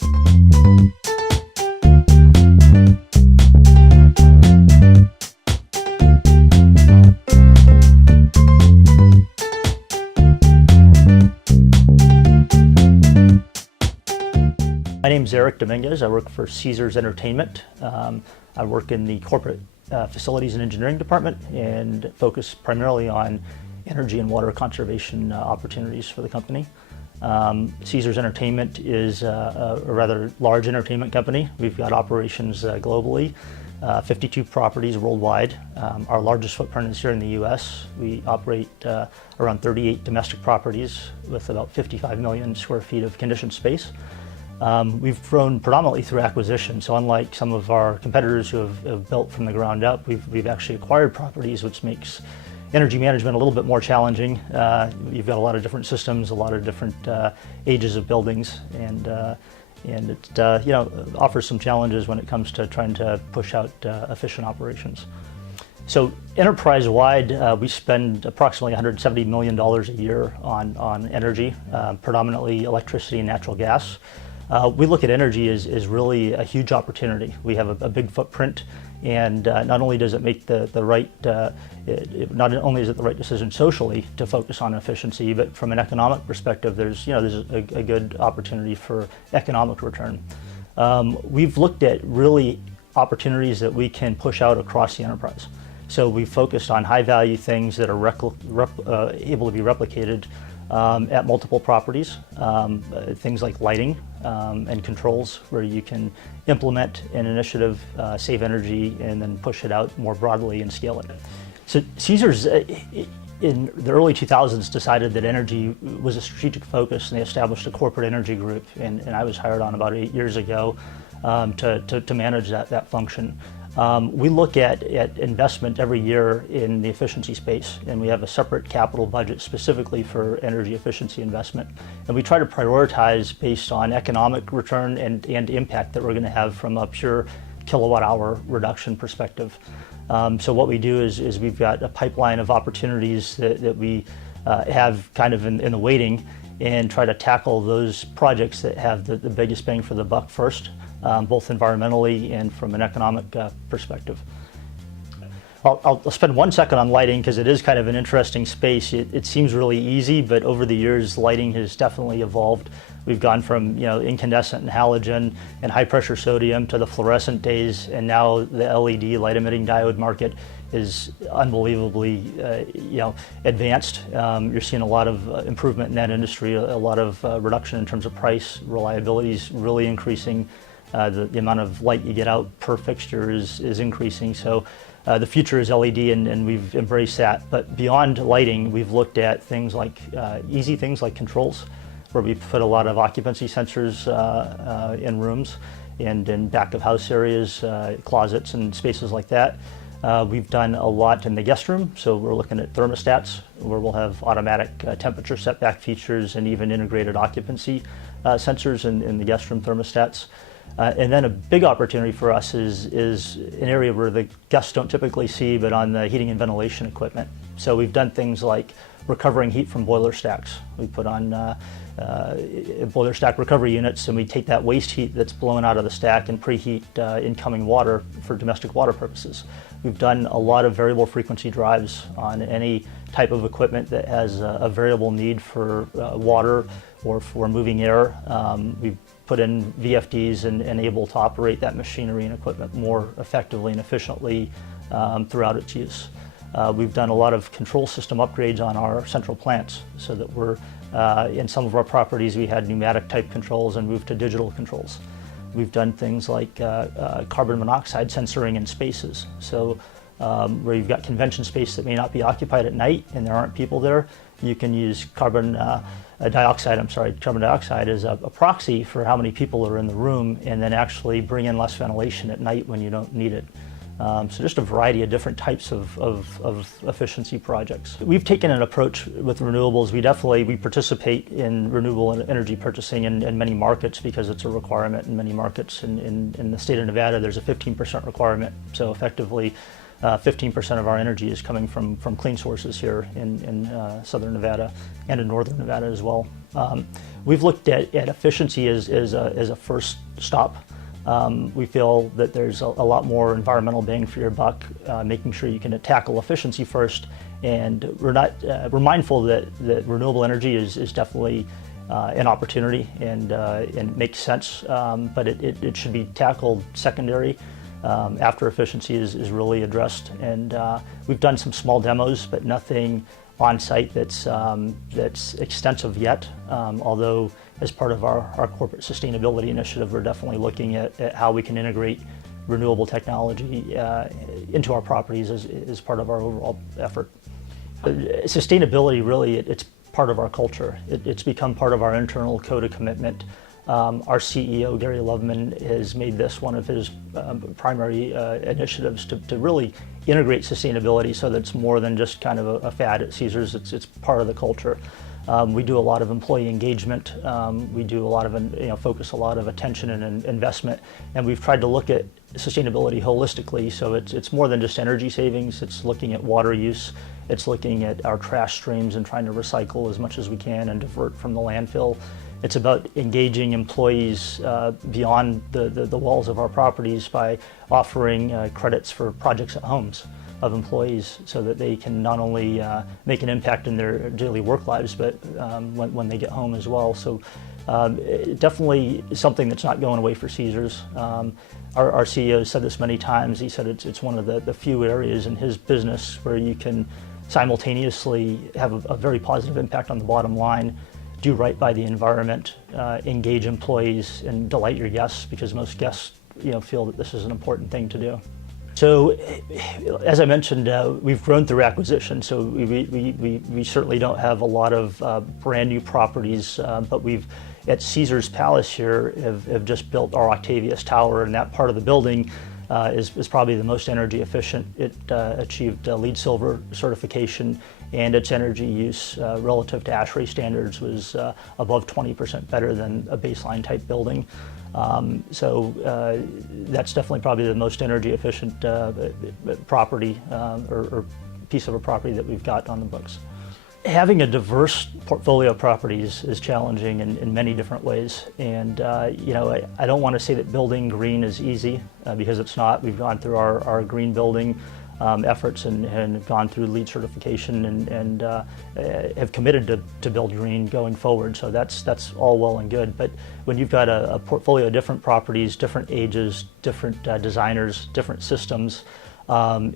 My name is Dominguez. I work for Caesars Entertainment. I work in the corporate facilities and engineering department and focus primarily on energy and water conservation opportunities for the company. Caesars Entertainment is a rather large entertainment company. We've got operations globally, 52 properties worldwide. Our largest footprint is here in the U.S. We operate around 38 domestic properties with about 55 million square feet of conditioned space. We've grown predominantly through acquisition, so unlike some of our competitors who have built from the ground up, we've actually acquired properties, which makes energy management a little bit more challenging. You've got a lot of different systems, a lot of different ages of buildings, and it offers some challenges when it comes to trying to push out efficient operations. So enterprise-wide, we spend approximately $170 million a year on energy, predominantly electricity and natural gas. We look at energy as really a huge opportunity. We have a big footprint, and not only does it make not only is it the right decision socially to focus on efficiency, but from an economic perspective, there's a good opportunity for economic return. We've looked at really opportunities that we can push out across the enterprise. So we focused on high-value things that are able to be replicated at multiple properties, things like lighting and controls, where you can implement an initiative, save energy, and then push it out more broadly and scale it. So Caesars, in the early 2000s, decided that energy was a strategic focus, and they established a corporate energy group, and I was hired on about 8 years ago to manage that function. We look at investment every year in the efficiency space, and we have a separate capital budget specifically for energy efficiency investment. And we try to prioritize based on economic return and impact that we're going to have from a pure kilowatt hour reduction perspective. So what we do is we've got a pipeline of opportunities that we have kind of in the waiting, and try to tackle those projects that have the biggest bang for the buck first. Both environmentally and from an economic perspective. I'll spend 1 second on lighting because it is kind of an interesting space. It seems really easy, but over the years, lighting has definitely evolved. We've gone from incandescent and halogen and high pressure sodium to the fluorescent days, and now the LED light emitting diode market is unbelievably advanced. You're seeing a lot of improvement in that industry, a lot of reduction in terms of price. Reliability is really increasing. The amount of light you get out per fixture is increasing. So the future is LED, and we've embraced that. But beyond lighting, we've looked at things like easy things like controls, where we've put a lot of occupancy sensors in rooms and in back of house areas, closets and spaces like that. We've done a lot in the guest room, so we're looking at thermostats, where we'll have automatic temperature setback features and even integrated occupancy sensors in the guest room thermostats. And then a big opportunity for us is an area where the guests don't typically see, but on the heating and ventilation equipment. So we've done things like recovering heat from boiler stacks. We put on boiler stack recovery units, and we take that waste heat that's blown out of the stack and preheat incoming water for domestic water purposes. We've done a lot of variable frequency drives on any type of equipment that has a variable need for water or for moving air. We've put in VFDs and able to operate that machinery and equipment more effectively and efficiently throughout its use. We've done a lot of control system upgrades on our central plants, so that we're in some of our properties we had pneumatic type controls and moved to digital controls. We've done things like carbon monoxide sensoring in spaces. So where you've got convention space that may not be occupied at night and there aren't people there, you can use carbon dioxide as a proxy for how many people are in the room, and then actually bring in less ventilation at night when you don't need it. So just a variety of different types of efficiency projects. We've taken an approach with renewables. We participate in renewable energy purchasing in many markets because it's a requirement in many markets. In the state of Nevada, there's a 15% requirement. So effectively, 15% of our energy is coming from clean sources here in southern Nevada and in northern Nevada as well. We've looked at efficiency as a first stop. We feel that there's a lot more environmental bang for your buck, making sure you can tackle efficiency first. And we're mindful that renewable energy is definitely an opportunity and makes sense, but it should be tackled secondary after efficiency is really addressed. And we've done some small demos, but nothing on site that's extensive yet. Although as part of our corporate sustainability initiative, we're definitely looking at how we can integrate renewable technology into our properties as part of our overall effort. Sustainability, really, it's part of our culture. It's become part of our internal code of commitment. Our CEO, Gary Loveman, has made this one of his primary initiatives to really integrate sustainability so that it's more than just kind of a fad at Caesars. It's part of the culture. We do a lot of employee engagement. We do a lot of, focus a lot of attention and investment, and we've tried to look at sustainability holistically. So it's more than just energy savings. It's looking at water use. It's looking at our trash streams and trying to recycle as much as we can and divert from the landfill. It's about engaging employees beyond the walls of our properties by offering credits for projects at homes of employees so that they can not only make an impact in their daily work lives, but when they get home as well. So definitely something that's not going away for Caesars. Our CEO said this many times. He said it's one of the few areas in his business where you can simultaneously have a very positive impact on the bottom line, do right by the environment, engage employees, and delight your guests, because most guests feel that this is an important thing to do. So, as I mentioned, we've grown through acquisition, so we certainly don't have a lot of brand new properties, but we've, at Caesars Palace here, have just built our Octavius Tower, and that part of the building is probably the most energy efficient. It achieved LEED Silver certification, and its energy use relative to ASHRAE standards was above 20% better than a baseline type building. So that's definitely probably the most energy efficient property or piece of a property that we've got on the books. Having a diverse portfolio of properties is challenging in many different ways, and I don't want to say that building green is easy because it's not. We've gone through our green building efforts and gone through LEED certification and have committed to build green going forward. So that's all well and good. But when you've got a portfolio of different properties, different ages, different designers, different systems,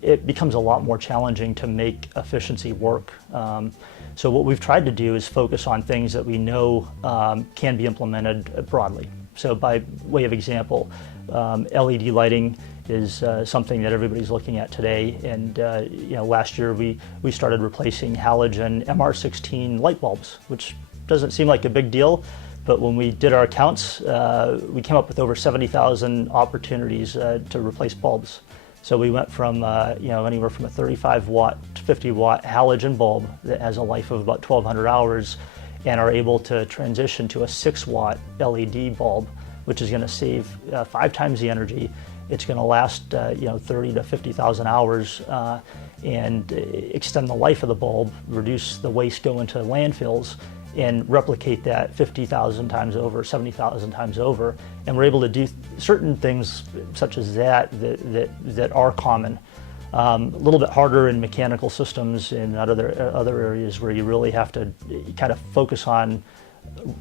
it becomes a lot more challenging to make efficiency work. So what we've tried to do is focus on things that we know can be implemented broadly. So by way of example, LED lighting is something that everybody's looking at today, and last year we started replacing halogen MR16 light bulbs, which doesn't seem like a big deal, but when we did our counts, we came up with over 70,000 opportunities to replace bulbs. So we went from anywhere from a 35 watt to 50 watt halogen bulb that has a life of about 1,200 hours, and are able to transition to a 6 watt LED bulb, which is going to save 5 times the energy. It's going to last 30 to 50,000 hours and extend the life of the bulb, reduce the waste going to landfills, and replicate that 50,000 times over, 70,000 times over. And we're able to do certain things such as that are common. A little bit harder in mechanical systems and other areas where you really have to kind of focus on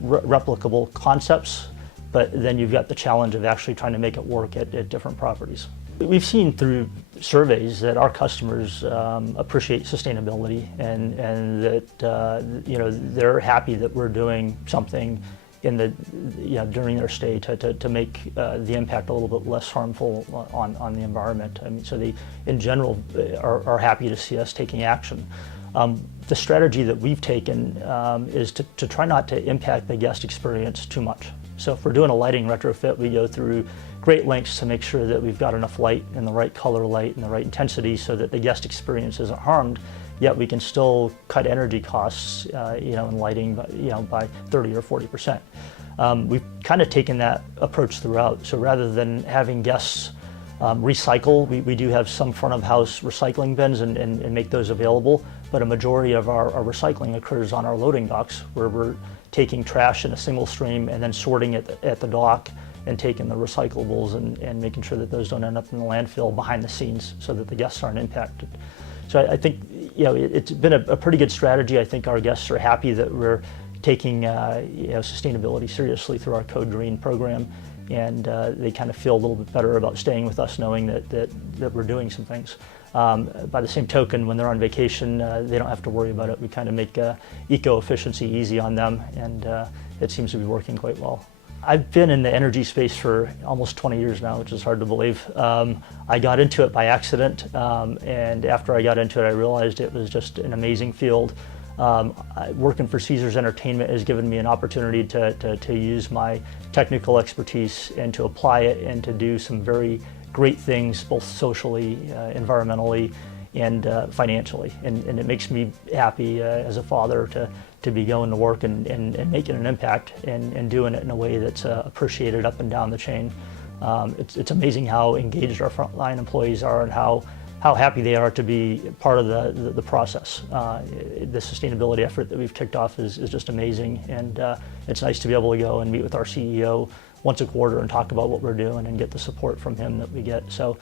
replicable concepts, but then you've got the challenge of actually trying to make it work at different properties. We've seen through surveys that our customers appreciate sustainability, and that they're happy that we're doing something during their stay to make the impact a little bit less harmful on the environment. I mean, so they in general are happy to see us taking action. The strategy that we've taken is to try not to impact the guest experience too much. So if we're doing a lighting retrofit, we go through great lengths to make sure that we've got enough light and the right color light and the right intensity so that the guest experience isn't harmed, yet we can still cut energy costs in lighting by 30 or 40%. We've kind of taken that approach throughout. So rather than having guests Recycle, we do have some front of house recycling bins and make those available, but a majority of our recycling occurs on our loading docks, where we're taking trash in a single stream and then sorting it at the dock and taking the recyclables and making sure that those don't end up in the landfill behind the scenes so that the guests aren't impacted. So I think it's been a pretty good strategy. I think our guests are happy that we're taking sustainability seriously through our Code Green program, and they kind of feel a little bit better about staying with us, knowing that we're doing some things. By the same token, when they're on vacation, they don't have to worry about it. We kind of make eco-efficiency easy on them, and it seems to be working quite well. I've been in the energy space for almost 20 years now, which is hard to believe. I got into it by accident, and after I got into it, I realized it was just an amazing field. Working for Caesars Entertainment has given me an opportunity to use my technical expertise and to apply it and to do some very great things, both socially, environmentally, and financially. And it makes me happy as a father to be going to work and making an impact and doing it in a way that's appreciated up and down the chain. It's amazing how engaged our frontline employees are and how happy they are to be part of the process. The sustainability effort that we've kicked off is just amazing, and it's nice to be able to go and meet with our CEO once a quarter and talk about what we're doing and get the support from him that we get. So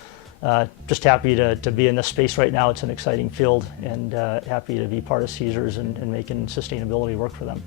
just happy to be in this space right now. It's an exciting field, and happy to be part of Caesars and making sustainability work for them.